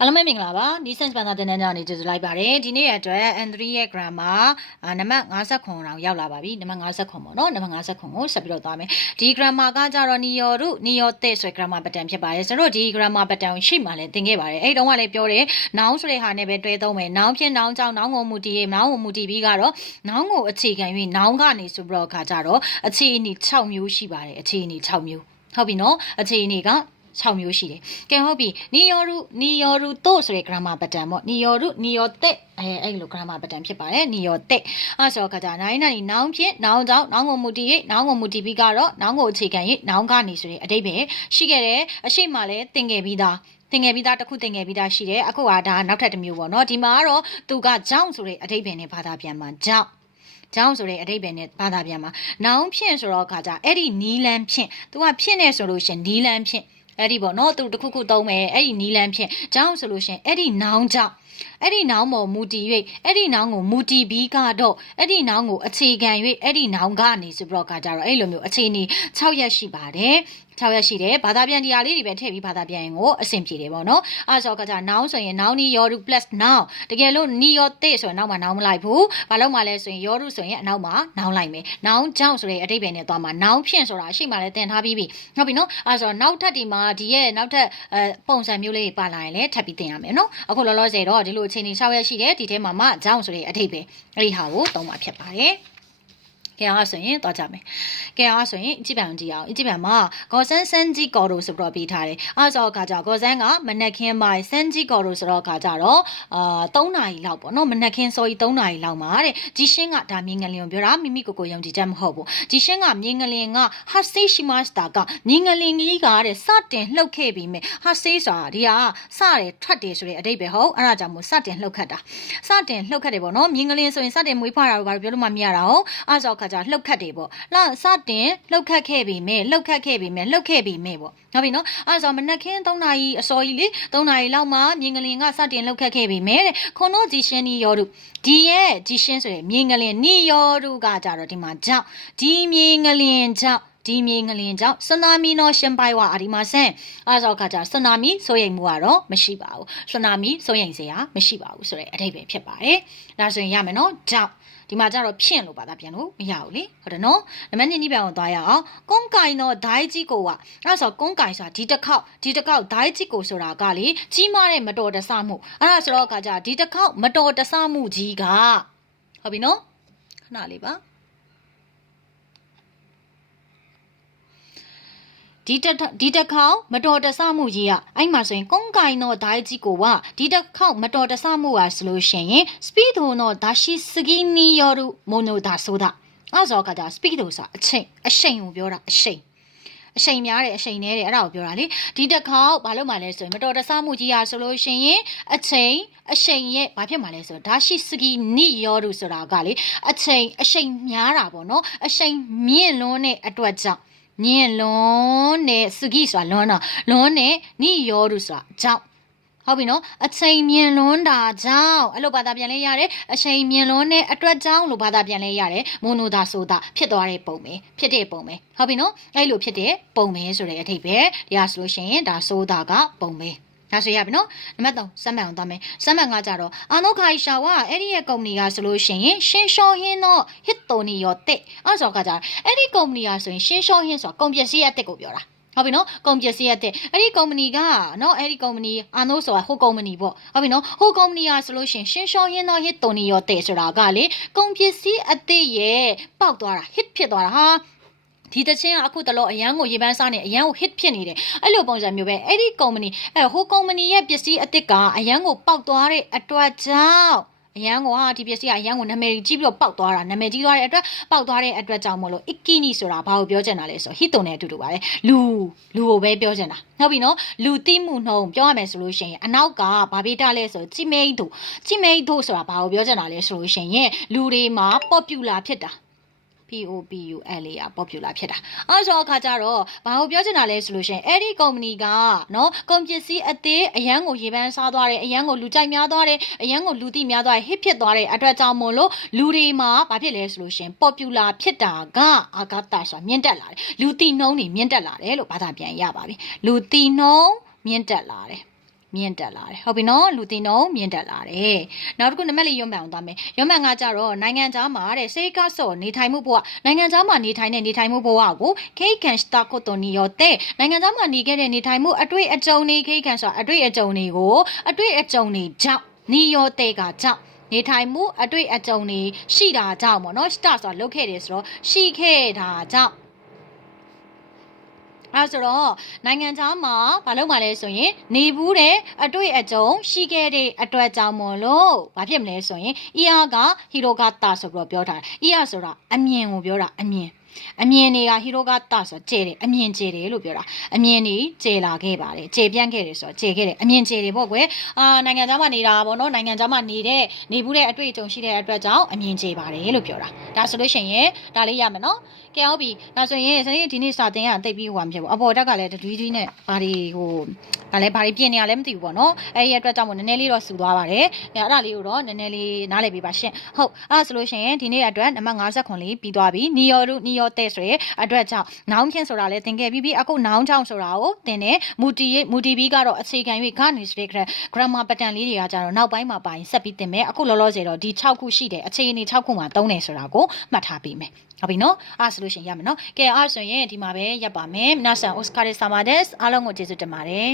အားလုံးပဲမင်္ဂလာပါနီးစန့်ပန်သာတင်တဲ့ညနေကြိုဆိုလိုက်ပါတယ်ဒီနေ့ရဲ့အတွက် N3 ရဲ့ grammar အာနံပါတ်50ခွန်အောင်ရောက်လာပါပြီနံပါတ်50ခွန်ပေါ့နော်နံပါတ်50ခွန်ကိုဆက်ပြီးတော့သွားမယ်ဒီ grammar ကကြတော့ niyo တို့ niyo တဲ့ဆိုတဲ့ grammar pattern ဖြစ်ပါတယ်ကျွန်တော်တို့ဒီ grammar pattern ကိုရှိမှလည်းသင်ခဲ့ပါတယ်အဲ့တုန်းကလည်းပြောတယ် noun ဆိုတဲ့ဟာနဲ့ပဲတွဲသုံးမယ် noun ဖြစ် noun ကြောင့် noun ကိုမူတည်ရေး noun ကိုမူတည်ပြီးကတော့ noun ကိုအခြေခံ၍ noun ကနေဆိုပြီးတော့ခါကြတော့အခြေအနေ6မျိုးရှိပါတယ်အခြေအနေ6မျိုးဟုတ်ပြီနော်အခြေအနေက 6မျိုးရှိတယ်။ကဲဟုတ်ပြီ။နီယောရုနီယောရုတို့ဆိုတဲ့ grammar pattern ပေါ့။နီယောရုနီယောတက်အဲအဲ့လို grammar pattern ဖြစ်ပါတယ်။နီယောတက်။အဲဆိုတော့ခါကြနိုင်နိုင်နောင်ဖြင့်နောင်ကြောင့်နောင်ကိုမူတည်၍နောင်ကိုမူတည်ပြီးကတော့နောင်ကိုအခြေခံ၍နောင်ကနေဆိုတဲ့အတိတ်ပဲရှိခဲ့တယ်။အရှိမလည်းသင်ခဲ့ပြီးသား။သင်ငယ်ပြီးသားတစ်ခုသင်ငယ်ပြီးသားရှိတယ်အခုကဒါနောက်ထပ်တစ်မျိုးပေါ့နော်ဒီမှာကတော့သူကကြောင့်ဆိုတဲ့အတိတ်ပဲနဲ့ဘာသာပြန်မှာကြောင့်ကြောင်းဆိုတဲ့အတိတ်ပဲနဲ့ဘာသာပြန်မှာနောင်ဖြင့်ဆိုတော့ခါကြအဲ့ဒီနီလန်ဖြင့်သူကဖြင့်နေဆိုလို့ရှင်နီလန်ဖြင့် အဲ့ဒီပေါ့နော်သူတစ်ခုခုသုံးမယ်အဲ့ဒီနီလန်ဖြင့်ကြောင်းဆိုလို့ရှင်အဲ့ဒီနောင်ကြောင့် အဲ့ဒီနောင်ပေါ်မူတည်၍အဲ့ဒီနောင်ကိုမူတည်ပြီးကတော့အဲ့ဒီနောင်ကိုအခြေခံ၍အဲ့ဒီနောင်ကနေဆိုပြီးတော့ကကြတော့အဲ့လိုမျိုးအခြေအနေ6ရက်ရှိပါတယ်6ရက်ရှိတယ်ဘာသာပြန်တရားလေးတွေပဲထည့်ပြီးဘာသာပြန်ရင်ကိုအဆင်ပြေတယ်ပေါ့နော်အဲဆိုတော့ကကြ noun ဆိုရင် noun နီယောရု plus noun တကယ်လို့နီယောတေဆိုရင်နောက်မှာ noun မလိုက်ဘူးဘာလို့မှလဲဆိုရင်ယောရုဆိုရင်အနောက်မှာ noun လိုက်မယ် noun ကြောင့်ဆိုတဲ့အတိတ်ပဲနဲ့သွားမှာ noun ဖြင့်ဆိုတာအရှိမှလည်းတင်ထားပြီးပြီဟုတ်ပြီနော်အဲဆိုတော့နောက်ထပ်ဒီမှာဒီရဲ့နောက်ထပ်အဲပုံစံမျိုးလေးပါလာရင်လည်းထပ်ပြီးတင်ရမယ်နော်အခုလောလောဆယ်တော့ဒီလိုအခြေအနေ6ရက်ရှိတယ်ဒီထဲမှာမှကြောင့်ဆိုတဲ့အတိတ်ပဲအဲ့ဒီဟာကိုသုံးမှာဖြစ်ပါတယ် ကဲအားဆိုရင်တော့ကြမယ်။ကဲအားဆိုရင်အကြည့်ပံကြည့်အောင်အကြည့်ပံမှာဂေါ်ဆန်းစန်းကြီးကော်တို့ဆိုပြီးတော့ပေးထားတယ်။အားဆိုအခါကျဂေါ်ဆန်းကမနက်ခင်းပိုင်းစန်းကြီးကော်တို့ဆိုတော့အခါကျတော့အာ3နာရီလောက်ပေါ့နော်မနက်ခင်းစောကြီး3နာရီလောက်မှာတဲ့ဂျီရှင်းကဒါမြင်းငလင်ကိုပြောတာမိမိကိုကိုယုံကြည်ချက်မဟုတ်ဘူး။ဂျီရှင်းကမြင်းငလင်ကဟာဆေးရှိမစတာကမြင်းငလင်ကြီးကတဲ့စတင်လှုပ်ခဲ့ပြီးမြဟာဆေးဆိုတာဒီဟာစတယ်ထွက်တယ်ဆိုတဲ့အတိတ်ပဲဟုတ်အဲ့ဒါကြောင့်မို့စတင်လှုပ်ခတ်တာစတင်လှုပ်ခတ်တယ်ပေါ့နော်မြင်းငလင်ဆိုရင်စတင်မွေးဖွားတာကိုဘာလို့ပြောလို့မှမရတာဟုတ်အဲ့ဆိုအခါကျလှုပ်ခတ်တယ်ပေါ့လာစတင်လှုပ်ခတ်ခဲ့ပြီမဲ့လှုပ်ခတ်ခဲ့ပြီမဲ့လှုပ်ခဲ့ပြီမဲ့ပေါ့ဟုတ်ပြီနော်အဲ့ဆိုမနက်ခင်း3နာရီအစောကြီးလေ3နာရီလောက်မှမြင်းငလင်ကစတင်လှုပ်ခတ်ခဲ့ပြီမဲ့တဲ့ခွန်တို့ဂျီရှင်းနီယောတို့ဒီရဲ့ဂျီရှင်းဆိုတဲ့မြင်းငလင်နီယောတို့ကကြတော့ဒီမှာကြောင့်ဒီမြင်းငလင်ကြောင့်ဒီမြေငလင်ကြောင့်ဆနာမီနော်ရှင်ပိုင်ဝါအဒီမာဆန်အဲဆိုခါကျဆနာမီစိုးရိမ်မှုကတော့မရှိပါဘူးဆနာမီစိုးရိမ်စရာမရှိပါဘူးဆိုတဲ့အထိပ္ပယ်ဖြစ်ပါတယ်ဒါဆိုရင်ရမယ်နော်ကြောင့် ဒီမှာကျတော့ဖြင့်လို့ပါတာပြန်လို့မရဘူးလေဟုတ်တယ်နော်နံပါတ်2နိဗ္ဗာန်ကိုသွားရအောင်ကုန်းကင်တော့ဒိုင်းကြီးကိုကအဲ့ဆိုကုန်းကင်ဆိုတာဒီတစ်ခေါက်ဒီတစ်ခေါက်ဒိုင်းကြီးကိုဆိုတာကလေကြီးမားတဲ့မတော်တဆမှုအဲ့ဒါဆိုတော့ကကြဒီတစ်ခေါက်မတော်တဆမှုကြီးကဟုတ်ပြီနော်ခဏလေးပါ ဒီတဒီတစ်ခေါက်မတော်တဆမှုကြီးကအဲ့မှာဆိုရင်ကုန်းကင်တော့ဒိုင်းကြီးကိုကဒီတစ်ခေါက်မတော်တဆမှုကဆိုလို့ရှိရင် speed တော့ဒါရှိစကီနီယောရုမိုနိုဒါဆိုတာအဲ့ဆိုကကြ speed ဆိုတာအချိန်အရှိန်ကိုပြောတာအရှိန်အရှိန်များတယ်အရှိန်နဲတယ်အဲ့ဒါကိုပြောတာလေဒီတစ်ခေါက်ဘာလို့မှလဲဆိုရင်မတော်တဆမှုကြီးอ่ะဆိုလို့ရှိရင်အချိန်အရှိန်ရဲ့ဘာဖြစ်မှလဲဆိုတော့ဒါရှိစကီနီယောရုဆိုတာကလေအချိန်အရှိန်များတာပေါ့နော်အရှိန်မြင့်လွန်းတဲ့အတွက်ကြောင့် ညင်လွန်းနဲ့စကိဆိုတာလွန်းတော့လွန်းနဲ့နိယောရုဆိုတာကြောင့်ဟုတ်ပြီနော်အချိန်မြင်လွန်းတာကြောင့်အဲ့လိုဘာသာပြန်လဲရတယ်အချိန်မြင်လွန်းတဲ့အတွက်ကြောင့်လို့ဘာသာပြန်လဲရတယ်မိုနိုဒါဆိုတာဖြစ်သွားတဲ့ပုံပဲဖြစ်တဲ့ပုံပဲဟုတ်ပြီနော်အဲ့လိုဖြစ်တဲ့ပုံပဲဆိုတဲ့အထိပ္ပယ်ဒီဟာဆိုလို့ရှိရင်ဒါဆိုတာကပုံပဲ ဒါဆိုရပြီနော်နံပါတ်3စမ်းမှန်အောင်သွားမယ်စမ်းမှန်ကကြတော့အာနိုခိုင်ရှာဝအဲ့ဒီရဲ့ကုမ္ပဏီကဆိုလို့ရှိရင်ရှင်းရှောဟင်းတော့ဟစ်တိုနီရောတက်အဲ့ဆိုကကြအဲ့ဒီကုမ္ပဏီကဆိုရင်ရှင်းရှောဟင်းဆိုတာကုန်ပစ္စည်းအတက်ကိုပြောတာဟုတ်ပြီနော်ကုန်ပစ္စည်းရတဲ့အဲ့ဒီကုမ္ပဏီကနော်အဲ့ဒီကုမ္ပဏီအာနိုးဆိုတာဟိုကုမ္ပဏီပေါ့ဟုတ်ပြီနော်ဟိုကုမ္ပဏီကဆိုလို့ရှင်ရှင်းရှောဟင်းတော့ hit တိုနီရောတဲ့ဆိုတာကလေကုန်ပစ္စည်းအသက်ရဲ့ပေါက်သွားတာ hit ဖြစ်သွားတာဟာ ဒီတချင်းကအခုတလောအရန်ကိုရေပန်းစားနေအရန်ကို hit ဖြစ်နေတယ်အဲ့လိုပုံစံမျိုးပဲအဲ့ဒီကုမ္ပဏီအဲ့ဟိုကုမ္ပဏီရဲ့ပစ္စည်းအသစ်ကအရန်ကိုပေါက်သွားတဲ့အတွက်ကြောင့်အရန်ကိုဟာဒီပစ္စည်းကအရန်ကိုနာမည်ကြီးပြီးတော့ပေါက်သွားတာနာမည်ကြီးသွားတဲ့အတွက်ပေါက်သွားတဲ့အတွက်ကြောင့်မလို့ ikini ဆိုတာဘာကိုပြောချင်တာလဲဆိုတော့ hit တုံနဲ့အတူတူပါပဲလူလူကိုပဲပြောချင်တာဟုတ်ပြီနော်လူတိမှုနှုံပြောရမယ်ဆိုလို့ရှိရင်အနောက်ကဘာဘေးတာလဲဆိုကြိမိတ်တို့ကြိမိတ်တို့ဆိုတာဘာကိုပြောချင်တာလဲဆိုလို့ရှိရင်လူတွေမှာ popular ဖြစ်တာ POPUL လေးอ่ะ popular ဖြစ်တာအဲဆိုအခါကျတော့ဘာကိုပြောချင်တာလဲဆိုလို့ရှိရင်အဲ့ဒီကုမ္ပဏီကနော်ကုန်ပစ္စည်းအသေးအရန်ကိုရေပန်းစားသွားတယ်အရန်ကိုလူကြိုက်များသွားတယ်အရန်ကိုလူသိများသွားတယ် hit ဖြစ်သွားတဲ့အတွက်ကြောင့်မို့လို့လူတွေမှာဘာဖြစ်လဲဆိုလို့ရှိရင် popular ဖြစ်တာကအာဂတာဆိုတာမြင့်တက်လာတယ်လူသိနှုံးနေမြင့်တက်လာတယ်လို့ဘာသာပြန်ရပါပြီလူသိနှုံးမြင့်တက်လာတယ် မြင့်တက်လာတယ်ဟုတ်ပြီနော်လူသိနှုံမြင့်တက်လာတယ်နောက်တစ်ခုနံပါတ်လေးရုံးမှန်အောင်သွားမယ်ရုံးမှန်ကကြတော့နိုင်ငံခြားမှာတဲ့စေကဆော့နေထိုင်မှုဘဝနိုင်ငံခြားမှာနေထိုင်တဲ့နေထိုင်မှုဘဝကိုခေကန်စတာကိုတိုနီယောတဲ့နိုင်ငံခြားမှာနေခဲ့တဲ့နေထိုင်မှုအတွေ့အကြုံတွေခေကန်ဆိုတာအတွေ့အကြုံတွေကိုအတွေ့အကြုံတွေကြောင့်နီယောတဲ့ကကြောင့်နေထိုင်မှုအတွေ့အကြုံတွေရှိတာကြောင့်ပေါ့နော် start ဆိုတာလုပ်ခဲ့တယ်ဆိုတော့ရှိခဲ့တာကြောင့် အဲဆိုတော့နိုင်ငံခြားမှာမလုပ်မှလဲဆိုရင်နေဘူးတဲ့အတွေ့အကြုံရှိခဲ့တဲ့အတွက်ကြောင့်မလို့ဘာဖြစ်မလဲဆိုရင် ER ကဟီရိုဂတာဆိုပြီးတော့ပြောထားတယ် ER ဆိုတာအမြင်ကိုပြောတာအမြင် အမြင်တွေကဟီရိုဂတာဆိုကျဲတယ်အမြင်ကျဲတယ်လို့ပြောတာအမြင်တွေကျဲလာခဲ့ပါတယ်ကျဲပြန့်ခဲ့တယ်ဆိုတော့ကျဲခဲ့တယ်အမြင်ကျဲတယ်ပေါ့ကွယ်အာနိုင်ငံခြားမှာနေတာပေါ့နော်နိုင်ငံခြားမှာနေတဲ့နေဘူးတဲ့အတွေ့အကြုံရှိတဲ့အတွက်ကြောင့်အမြင်ကျဲပါတယ်လို့ပြောတာဒါဆိုလို့ရှိရင်ဒါလေးရမယ်နော်ကဲဟုတ်ပြီဒါဆိုရင်စနေဒီနေ့စာသင်ရတိတ်ပြီးဟိုမှာမဖြစ်ဘူးအပေါ်တက်ကလည်းတတွီးတွီးနဲ့ဘာတွေဟိုဒါလည်းဘာတွေပြင်နေရလဲမသိဘူးပေါ့နော်အဲဒီအတွက်ကြောင့်မို့နည်းနည်းလေးတော့စူသွားပါတယ်အဲအဲ့ဒါလေးကိုတော့နည်းနည်းလေးနားလည်ပေးပါရှင့်ဟုတ်အဲ့ဒါဆိုလို့ရှိရင်ဒီနေ့အတွက်နံပါတ်59လေးပြီးသွားပြီနီယောတို့နီယောတဲ့ဆိုရယ်အတွက်ကြောင့်နောင်ဖြင့်ဆိုတာလည်းသင်ခဲ့ပြီးပြီအခုနောင်ချောင်းဆိုတာကိုသင်တယ်မူတီမူတီဘီကတော့အခြေခံ၍ garnish တွေ grammar pattern လေးတွေကကြတော့နောက်ပိုင်းမှာပိုင်းဆက်ပြီးသင်မယ်အခုလောလောဆယ်တော့ဒီ6ခုရှိတယ်အခြေအနေ6ခုမှာသုံးတယ်ဆိုတာကိုမှတ်ထားပေးမယ်ဟုတ်ပြီနော်အားဆိုလို့ရှိရင်ရမယ်နော်ကဲအားဆိုရင်ဒီမှာပဲရပ်ပါမယ်မနဆန် Oscar de Samades အားလုံးကိုကျေးဇူးတင်ပါတယ်